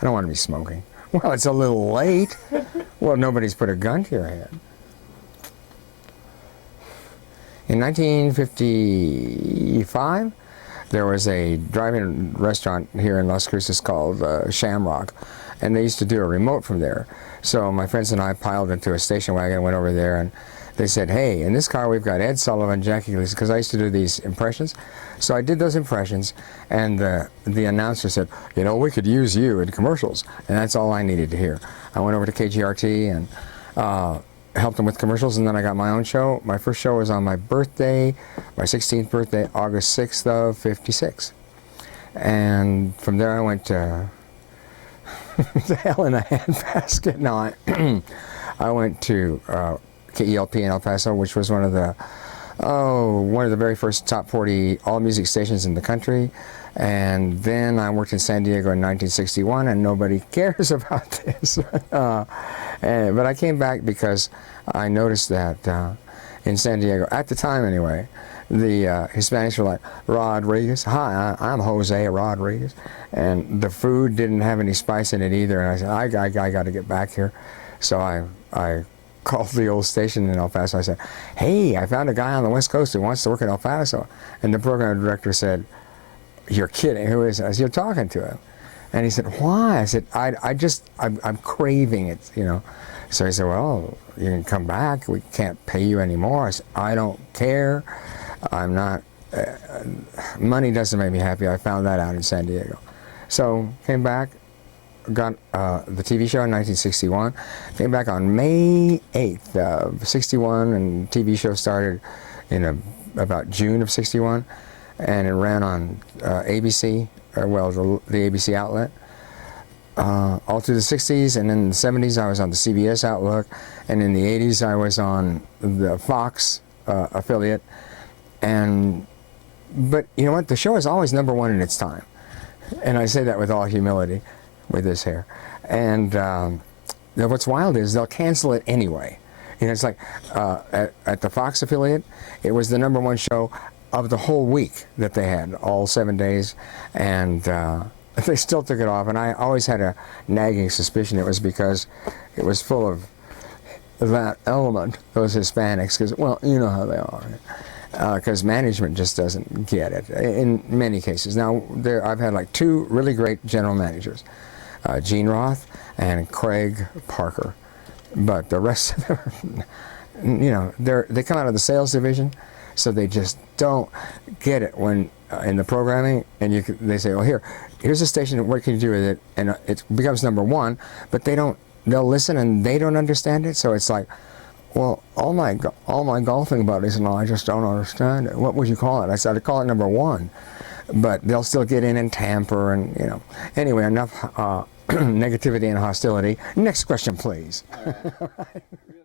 I don't want to be smoking. Well, it's a little late. Well, nobody's put a gun to your head. In 1955, there was a drive-in restaurant here in Las Cruces called Shamrock, and they used to do a remote from there. So my friends and I piled into a station wagon, went over there, and they said, hey, in this car we've got Ed Sullivan, Jackie Gleason, because I used to do these impressions. So I did those impressions, and the announcer said, you know, we could use you in commercials, and that's all I needed to hear. I went over to KGRT and helped them with commercials, and then I got my own show. My first show was on my birthday, my 16th birthday, August 6th of '56. And from there I went to the hell in a handbasket. No, I went to KELP in El Paso, which was one of the very first top 40 all music stations in the country. And then I worked in San Diego in 1961, and nobody cares about this. But I came back because I noticed that in San Diego, at the time anyway, the Hispanics were like, Rodriguez, hi, I'm Jose Rodriguez. And the food didn't have any spice in it either. And I said, I got to get back here. So I called the old station in El Paso. I said, hey, I found a guy on the West Coast who wants to work in El Paso. And the program director said, you're kidding, who is it? I said, you're talking to him. And he said, why? I said, I'm craving it, you know. So he said, well, you can come back. We can't pay you anymore. I said, I don't care. I'm not, money doesn't make me happy. I found that out in San Diego. So came back, got the TV show in 1961. Came back on May 8th of '61, and TV show started in about June of '61, and it ran on ABC, well, the ABC outlet, all through the '60s, and in the '70s I was on the CBS Outlook, and in the '80s I was on the Fox affiliate. But you know what? The show is always #1 in its time, and I say that with all humility, with this hair. And what's wild is they'll cancel it anyway. You know, it's like at the Fox affiliate, it was the #1 show of the whole week that they had, all 7 days, and they still took it off. And I always had a nagging suspicion it was because it was full of that element, those Hispanics, because, well, you know how they are. Because management just doesn't get it in many cases. Now, I've had like 2 really great general managers, Gene Roth and Craig Parker, but the rest of them, you know, they come out of the sales division, so they just don't get it when in the programming, and they say, well, here's a station, what can you do with it? And it becomes #1, but they'll listen and they don't understand it, so it's like, well, all my golfing buddies and all, I just don't understand it. What would you call it? I said, I'd call it #1, but they'll still get in and tamper, and, you know. Anyway, enough negativity and hostility. Next question, please. All right.